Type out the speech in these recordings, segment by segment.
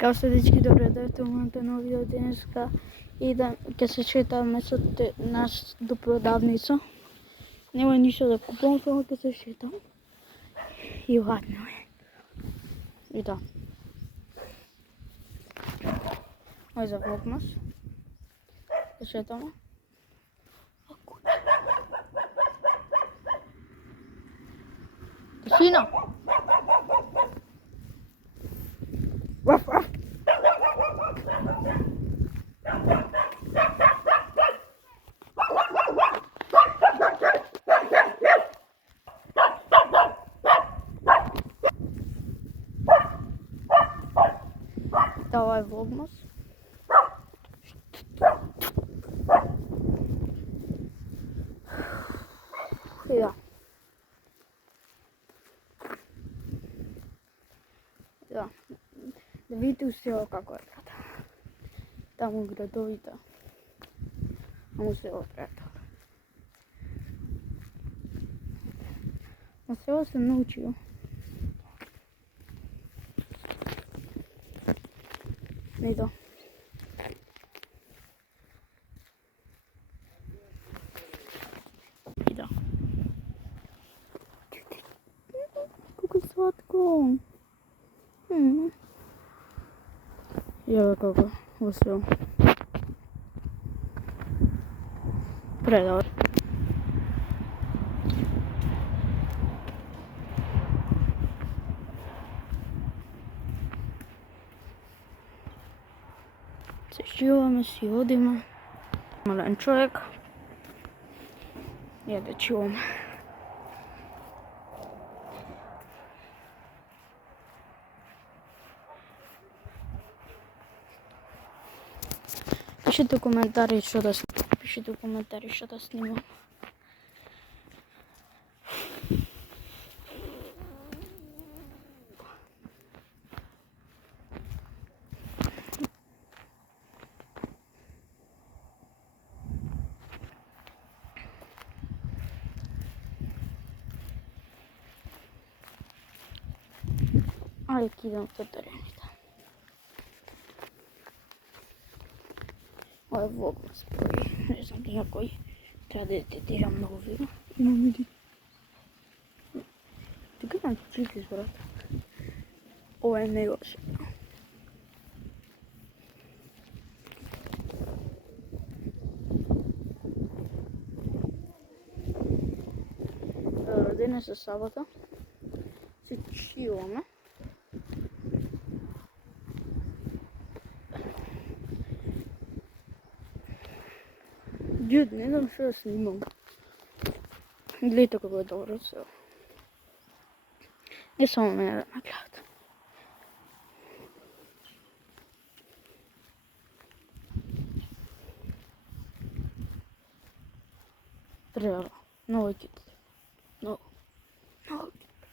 Као се дечки, добре дојдовте во моето ново видео денеска и да ќе се шетаме со нас до продавница. Нема ништо да купувам, само ќе се шетам. И ладно е. И да. Ој за влогмас. Се шетаме. Тишина! Ваф, ваф! Ова е влогмас. И да. Да видите устиот како е брат. Таму градовите. Ама село пријател. На село се научио. И да. И да. Колко е сладко. Ева како во село. Предобро. Се чуваме, си одиме. Мален човек. Ја да чуваме. Пишете коментари што да снимам. Пишете коментари што да снимам. Ајде кидам со терените. Ова е влогмас. Не знам ти някој треба да едитирам многу видео. Имам еди. Ти гледам чикис, брат. Ова е најлоше. Денес е сабота. Се чиламе. Дюд, не знам што да снимам. Гледайте како е добро се. Не само мене да ме гледат. Треба. Много кит. Много. Много кит.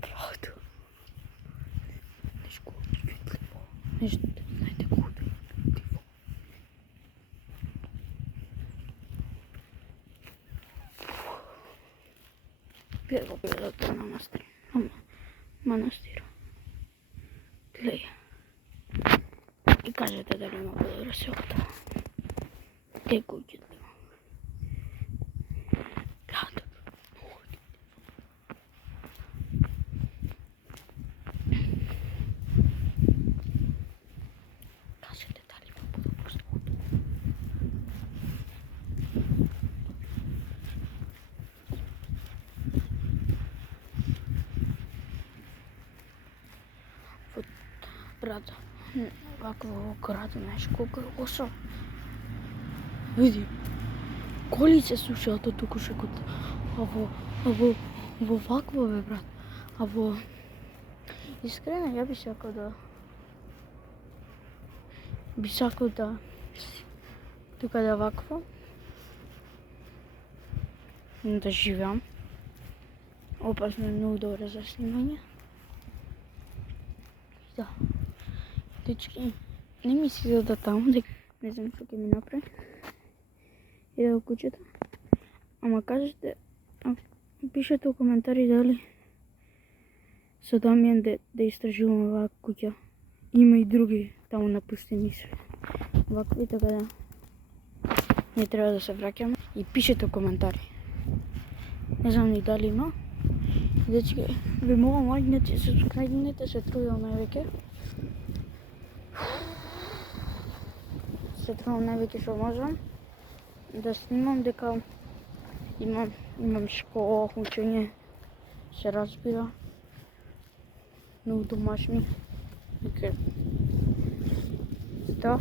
Правда. Нешко китливо. Нешто, знаете куд. Гледа гледате на манастир. Гледа. И кажете дали има подобро селото. Те куќите. Гледате. Кажете дали има подобро селото. Брат, вакво град, знаеш колко е лошо. Види, коли се сушат од туку шекот. А во вакво бе, брат. А во... Искрено, ја би сакал да... Тука да вакво. Да живеам. Опасно е многу добро за снимање. Да. Дечки, не ми се иде да таму, не знам што ќе ми направи. Иде во куќата. Ама кажете, пишете у коментари дали со Дамјан да истражуваме оваа куќа. Има и други таму напуштени вакви, така да не треба да се враќаме. И пишете коментари. Не знам ни дали има. Дечки, ви молам, лајкнете, субскрајбнете, се трудам највеќе. Се трудам највеќе што можам да снимам, дека имам школа, учење, се разбира. Многу домашни. Дека да.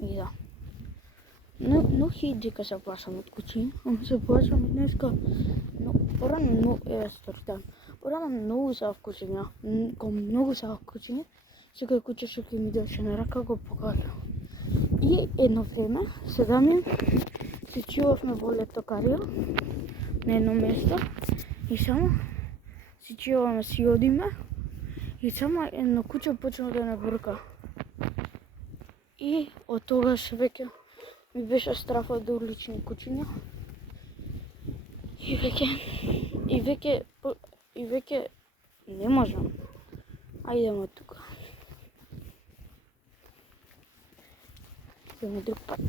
И да. Но дека се плашам од куќи, се плашам и днеска. Но порано многу се вкучења, многу се вкучења. Секој куќа што ќе ми дојше на рака го покажа. И едно време, се Дамјан, се чувавме во лептокарија на едно место и само се чуваме, си одиме и само едно куќа почна да не брка. И од тогаш веќе ми беше страф од улични куќиња. И веќе не можам. Ајдемо тука. Идеме друг пат.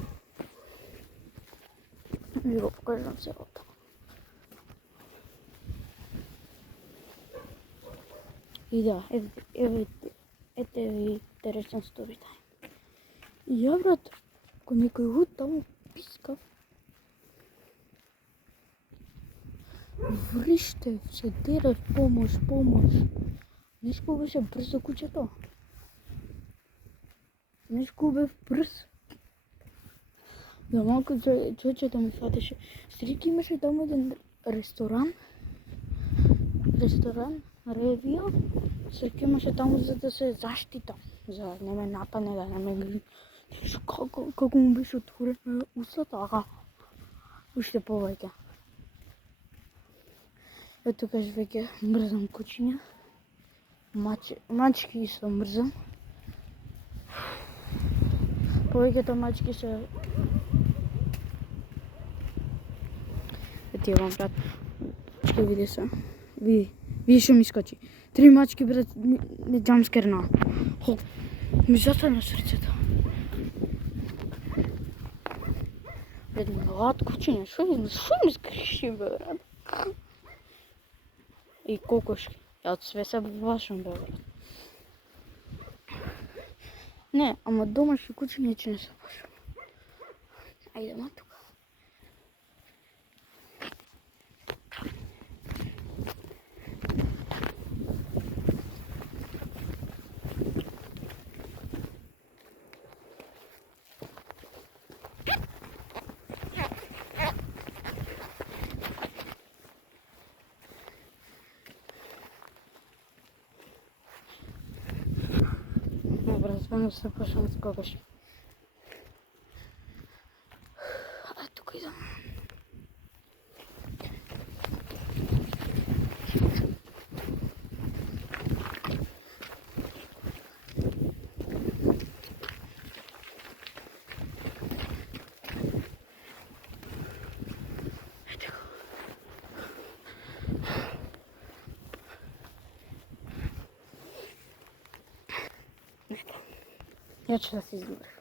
Ви го покажам селото. И да, ете ви интересен сторитајм. И ја, брат, кој некој луд таму пискав. Вриште, се дерев, помош. Нешко беше брзо куќето. Нешко бев брз. За малку човечето ми фатеше. Стрити имаше таму еден ресторан, ревија. Среќа имаше таму за да се заштита, за да не ме нападне, да не ме гри. Како му беше отворено устата, ага. Уште повеќе. Ето кажа веќе мрзам куќиња. Мачки исто мрзам. Повеќето мачки се... Ето јавам, брат. Што види се? Види што ми скочи. 3 мачки, брат, ми джамскерна. Ми затварна срцето. Брат, млад куќиња, што ми скриши, брат? И кокошки. Ја од све се плашам, брат. Не, ама домашни куќиња че не се плашам. Ајдемо тука. Разбрано се плашам од кокоши. А тука идам. Ја ќе да се изморам.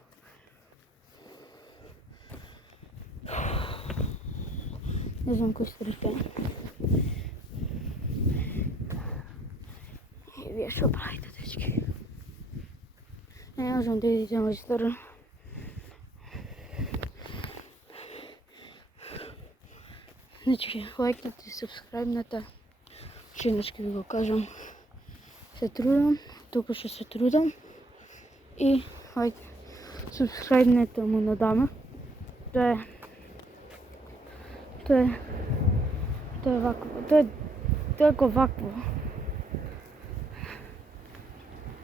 Не знам кој сторите. И вие што правите, дечки? Не можам да идите мој стора. Дечки, лајкнете и субскрајбнете. Чинешки ви го кажам. Се трудам, толку што се трудам. И лајк, субскрајбнете му на Дама. Тоа е вакво. Тоа е ко вакво.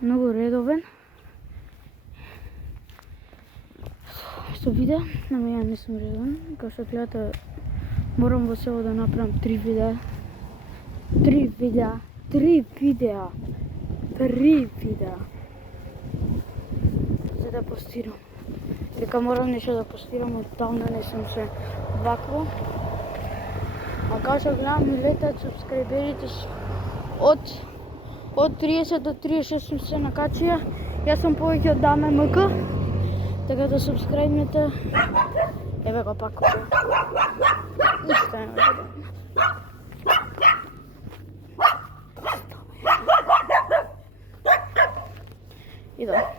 Многу редовен. Што видео, ама ја не сум редовен. Као што гледате, морам во село да направам 3 видеа. 3 видеа. се да постирам. Дека морам нешто да постирам, оддавна не сум се вакво. А као што гледам ми летат субскриберите од 30 до 36 сум се накачија. Јас сум повеќе од Даме МК. Така да субскрибнете. Еве го пак. Ништо нема да дам. И да.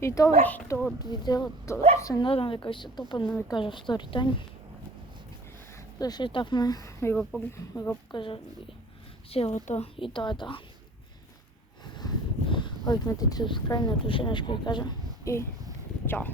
И тоа беше тоа од видеото. Се надам дека се допадна, ви кажав story time. Зашетавме, ви го покажа селото и тоа е тоа. Обикнете subscribe, на туше нешто ви кажам и чао!